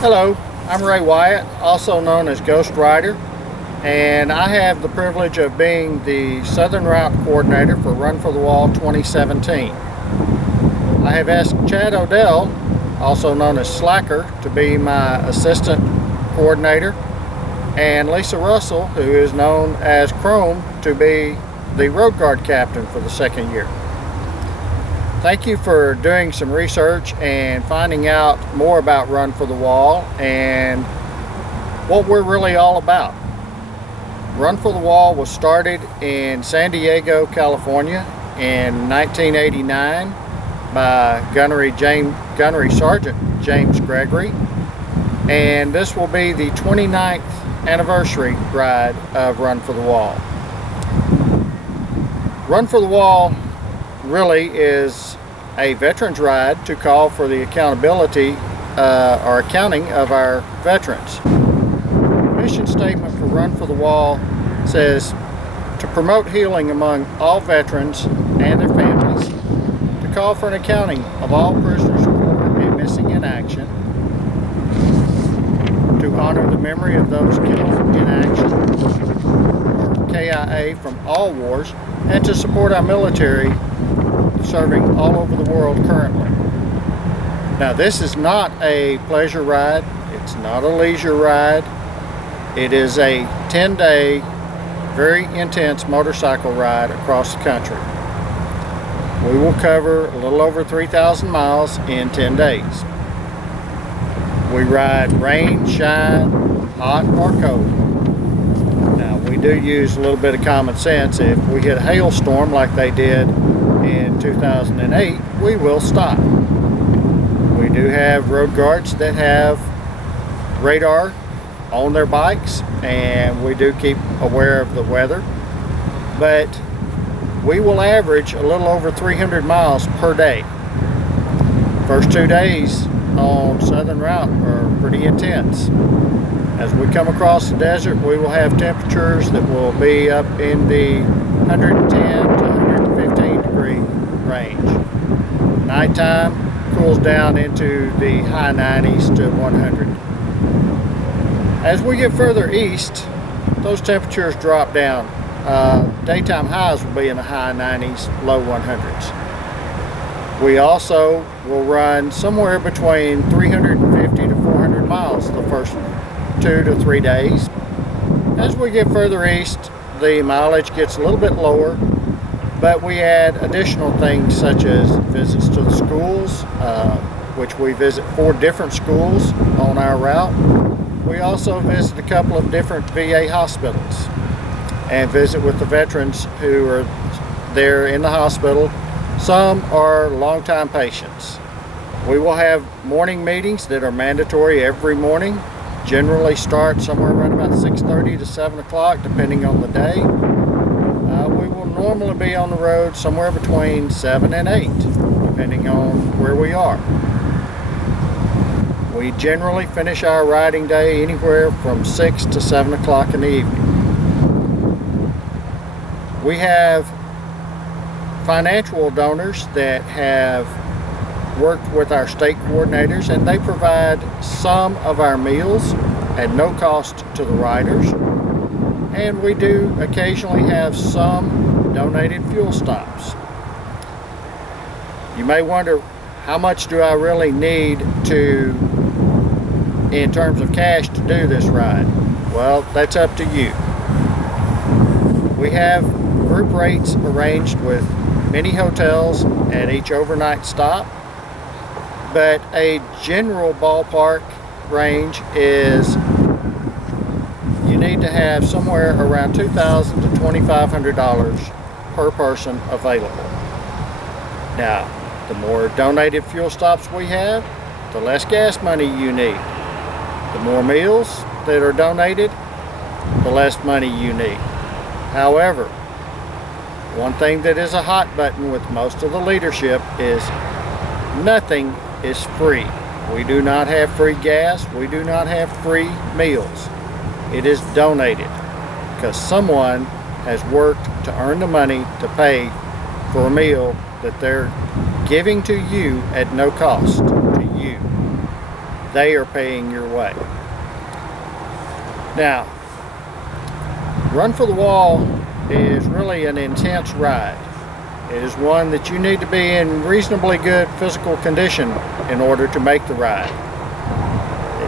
Hello, I'm Wyatt, also known as Ghost Rider, and I have the privilege of being the Southern Route Coordinator for Run for the Wall 2017. I have asked Chad Odell, also known as Slacker, to be my assistant coordinator, and Lisa Russell, who is known as Chrome, to be the road guard captain for the second year. Thank you for doing some research and finding out more about Run for the Wall and what we're really all about. Run for the Wall was started in San Diego, California in 1989 by Gunnery Sergeant James Gregory, and this will be the 29th anniversary ride of Run for the Wall. Run for the Wall really is a veterans ride to call for the accountability or accounting of our veterans. The mission statement for Run for the Wall says to promote healing among all veterans and their families, to call for an accounting of all prisoners of war and missing in action, to honor the memory of those killed in action, or KIA, from all wars, and to support our military serving all over the world currently. Now, this is not a pleasure ride. It's not a leisure ride. It is a 10-day, very intense motorcycle ride across the country. We will cover a little over 3,000 miles in 10 days. We ride rain, shine, hot or cold. Now, we do use a little bit of common sense. If we hit a hailstorm like they did in 2008, we will stop. We do have road guards that have radar on their bikes, and we do keep aware of the weather, but we will average a little over 300 miles per day. First 2 days on Southern Route are pretty intense. As we come across the desert, we will have temperatures that will be up in the 110 to 115 degree range. Nighttime cools down into the high 90s to 100. As we get further east, those temperatures drop down. Daytime highs will be in the high 90s, low 100s. We also will run somewhere between 350 to 400 miles the first 2 to 3 days. As we get further east, the mileage gets a little bit lower, but we add additional things such as visits to the schools, which we visit 4 different schools on our route. We also visit a couple of different VA hospitals and visit with the veterans who are there in the hospital. Some are longtime patients. We will have morning meetings that are mandatory every morning. Generally start somewhere around about 6:30 to 7 o'clock, depending on the day. We will normally be on the road somewhere between 7 and 8, depending on where we are. We generally finish our riding day anywhere from 6 to 7 o'clock in the evening. We have financial donors that have worked with our state coordinators, and they provide some of our meals at no cost to the riders. And we do occasionally have some donated fuel stops. You may wonder, how much do I really need in terms of cash to do this ride? Well, that's up to you. We have group rates arranged with many hotels at each overnight stop, but a general ballpark range is you need to have somewhere around $2,000 to $2,500 per person available. Now, the more donated fuel stops we have, the less gas money you need. The more meals that are donated, the less money you need. However, one thing that is a hot button with most of the leadership is nothing is free. We do not have free gas. We do not have free meals. It is donated because someone has worked to earn the money to pay for a meal that they're giving to you at no cost to you. they are paying your way. Now, Run for the Wall is really an intense ride. It is one that you need to be in reasonably good physical condition in order to make the ride.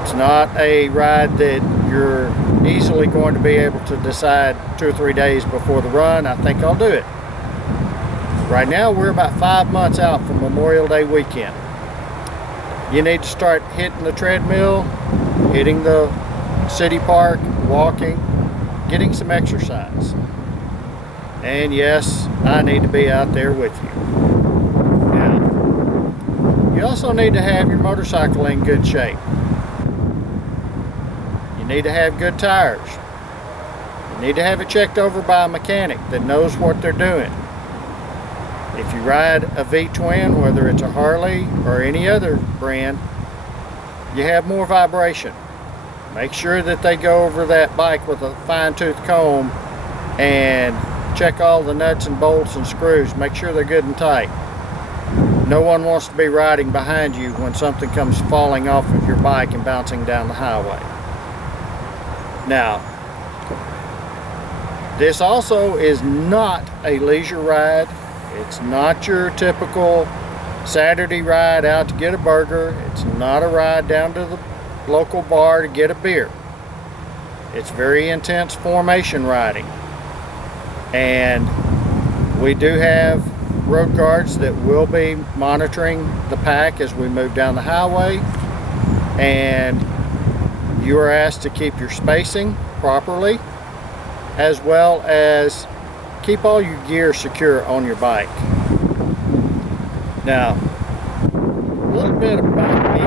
It's not a ride that you're easily going to be able to decide 2 or 3 days before the run, I think I'll do it. Right now we're about 5 months out from Memorial Day weekend. You need to start hitting the treadmill, hitting the city park, walking, getting some exercise. And yes, I need to be out there with you. Now, you also need to have your motorcycle in good shape. You need to have good tires. You need to have it checked over by a mechanic that knows what they're doing. If you ride a V-twin, whether it's a Harley or any other brand, you have more vibration. Make sure that they go over that bike with a fine-tooth comb and check all the nuts and bolts and screws. Make sure they're good and tight. No one wants to be riding behind you when something comes falling off of your bike and bouncing down the highway. Now, this also is not a leisure ride. It's not your typical Saturday ride out to get a burger. It's not a ride down to the local bar to get a beer. It's very intense formation riding. And we do have road guards that will be monitoring the pack as we move down the highway, and you are asked to keep your spacing properly, as well as keep all your gear secure on your bike. Now, a little bit about me.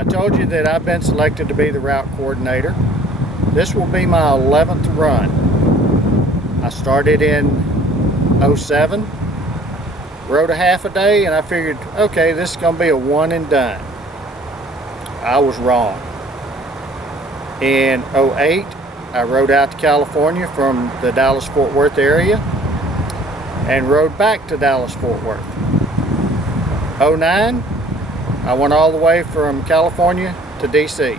I told you that I've been selected to be the route coordinator. This will be my 11th run. I started in 07, rode a half a day, and I figured, okay, this is going to be a one and done. I was wrong. In 08, I rode out to California from the Dallas-Fort Worth area and rode back to Dallas-Fort Worth. 09, I went all the way from California to DC.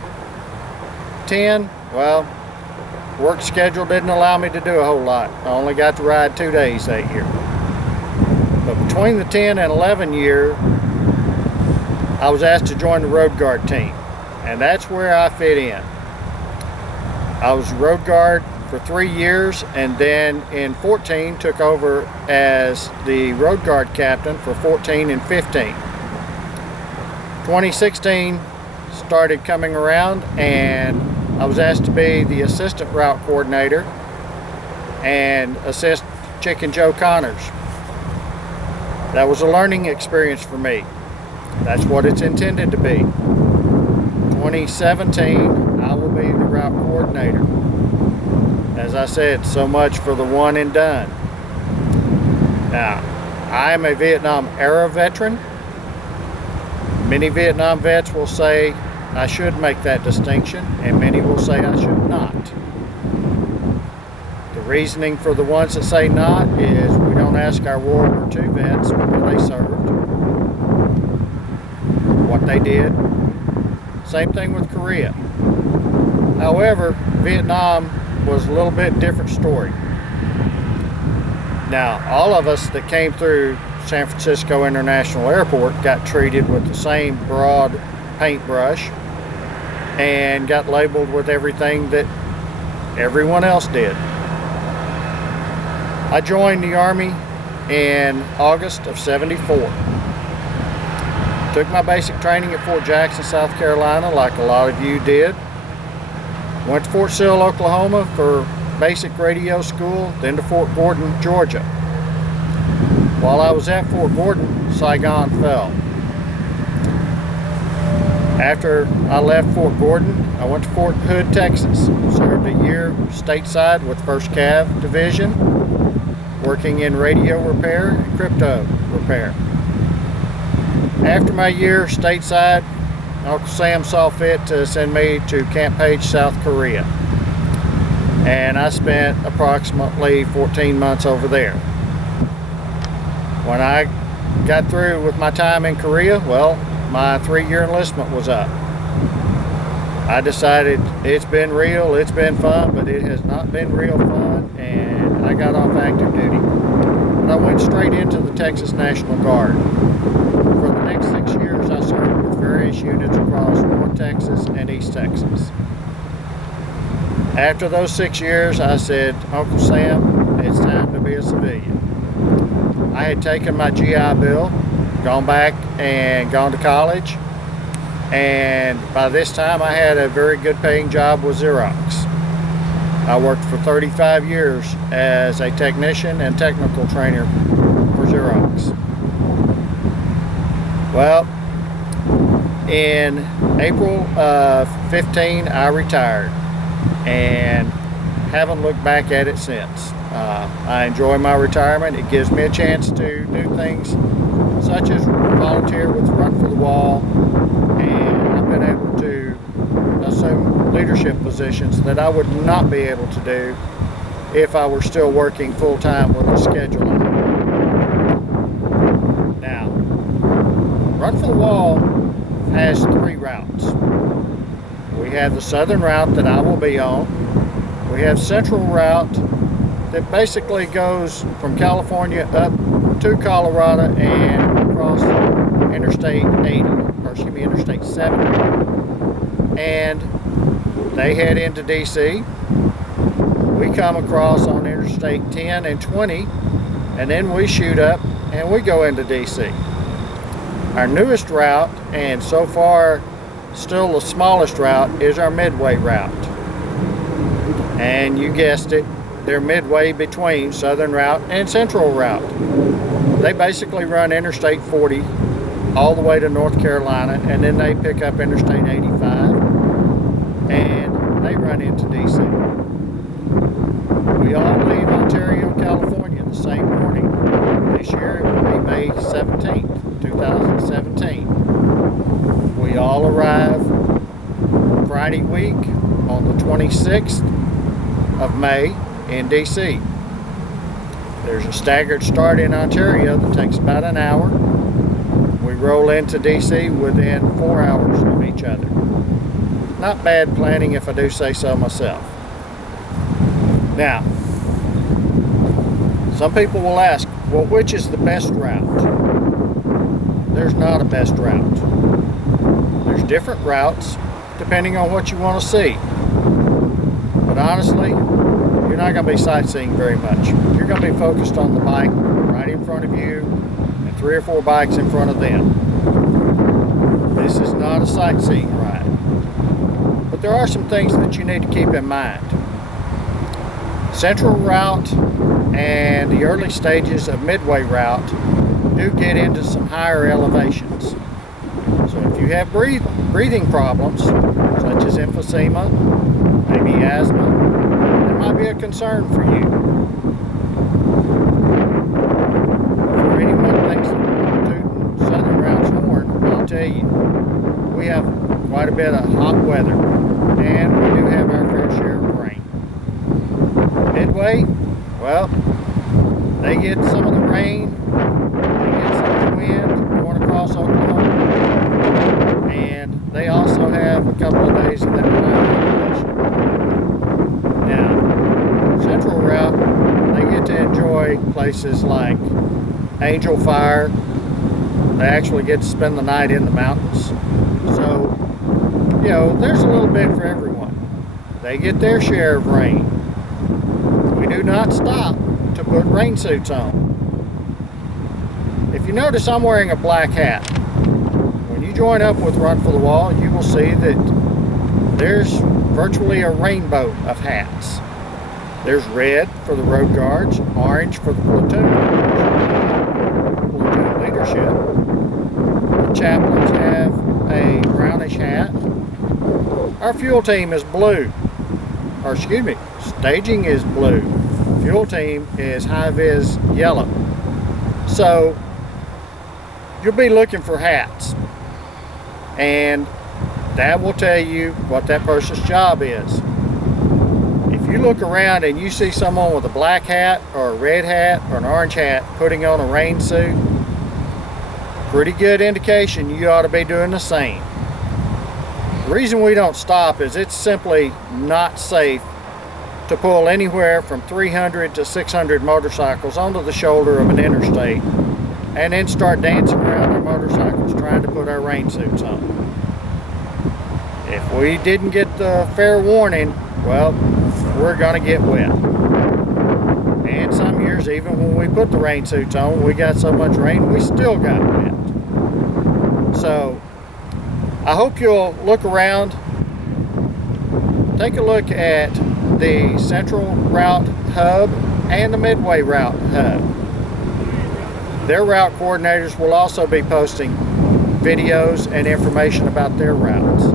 10, well, work schedule didn't allow me to do a whole lot. I only got to ride 2 days that year. But between the 10 and 11 year, I was asked to join the road guard team, and that's where I fit in. I was road guard for 3 years, and then in 14 took over as the road guard captain for 14 and 15. 2016 started coming around, and I was asked to be the assistant route coordinator and assist Chicken Joe Connors. That was a learning experience for me. That's what it's intended to be. 2017, I will be the route coordinator. As I said, so much for the one and done. Now, I am a Vietnam era veteran. Many Vietnam vets will say I should make that distinction, and many will say I should not. The reasoning for the ones that say not is we don't ask our World War II vets where they served, what they did. Same thing with Korea. However, Vietnam was a little bit different story. Now, all of us that came through San Francisco International Airport got treated with the same broad paintbrush and got labeled with everything that everyone else did. I joined the Army in August of '74. Took my basic training at Fort Jackson, South Carolina, like a lot of you did. Went to Fort Sill, Oklahoma for basic radio school, then to Fort Gordon, Georgia. While I was at Fort Gordon, Saigon fell. After I left Fort Gordon, I went to Fort Hood, Texas. Served a year stateside with 1st Cav Division, working in radio repair and crypto repair. After my year stateside, Uncle Sam saw fit to send me to Camp Page, South Korea. And I spent approximately 14 months over there. When I got through with my time in Korea, well, my 3-year enlistment was up. I decided it's been real, it's been fun, but it has not been real fun, and I got off active duty. And I went straight into the Texas National Guard. For the next 6 years, I served with various units across North Texas and East Texas. After those 6 years, I said, Uncle Sam, it's time to be a civilian. I had taken my GI Bill, gone back and gone to college, and by this time I had a very good paying job with Xerox. I worked for 35 years as a technician and technical trainer for Xerox. Well, in April of 15, I retired and haven't looked back at it since. I enjoy my retirement. It gives me a chance to do things such as volunteer with Run for the Wall, and I've been able to assume leadership positions that I would not be able to do if I were still working full-time with the schedule I have. Now, Run for the Wall has 3 routes. We have the southern route that I will be on. We have central route that basically goes from California up to Colorado and across Interstate 70. And they head into DC. We come across on Interstate 10 and 20, and then we shoot up and we go into DC. Our newest route, and so far still the smallest route, is our Midway Route. And you guessed it, they're midway between Southern Route and Central Route. They basically run Interstate 40 all the way to North Carolina, and then they pick up Interstate 85 and they run into DC. We all leave Ontario, California the same morning. This year it will be May 17th, 2017. We all arrive Friday week on the 26th of May in DC. There's a staggered start in Ontario that takes about an hour. We roll into DC within 4 hours of each other. Not bad planning, if I do say so myself. Now, some people will ask, well, which is the best route? There's not a best route. There's different routes depending on what you want to see. But honestly, you're not going to be sightseeing very much. You're going to be focused on the bike right in front of you and 3 or 4 bikes in front of them. This is not a sightseeing ride. But there are some things that you need to keep in mind. Central Route and the early stages of Midway Route do get into some higher elevations. So if you have breathing problems, such as emphysema, maybe asthma, that might be a concern for you. For anyone who thinks that tooting Southern Route's horn, I'll tell you, we have quite a bit of hot weather, and we do have our fair share of rain. Midway, well, they get some of the rain, they get some of the wind going across Oklahoma, and they also have a couple of days of that high elevation. Now, Central Route, they get to enjoy places like Angel Fire. They actually get to spend the night in the mountains. So, you know, there's a little bit for everyone. They get their share of rain. We do not stop to put rain suits on. If you notice, I'm wearing a black hat. When you join up with Run for the Wall, you will see that there's virtually a rainbow of hats. There's red for the road guards, orange for the platoon leadership. The chaplains have a brownish hat. Our fuel team is blue. Or excuse me, staging is blue. Fuel team is high-vis yellow. So you'll be looking for hats, and that will tell you what that person's job is. If you look around and you see someone with a black hat or a red hat or an orange hat putting on a rain suit, pretty good indication you ought to be doing the same. The reason we don't stop is it's simply not safe to pull anywhere from 300 to 600 motorcycles onto the shoulder of an interstate and then start dancing around our motorcycles trying to put our rain suits on. If we didn't get the fair warning, well, we're going to get wet. And some years, even when we put the rain suits on, we got so much rain, we still got wet. So, I hope you'll look around, take a look at the Central Route Hub and the Midway Route Hub. Their route coordinators will also be posting videos and information about their routes.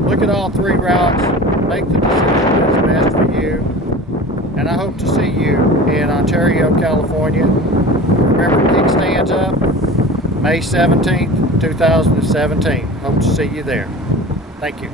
Look at all three routes, make the decision that's best for you, and I hope to see you in Ontario, California. Remember, Kickstands Up, May 17th, 2017. Hope to see you there. Thank you.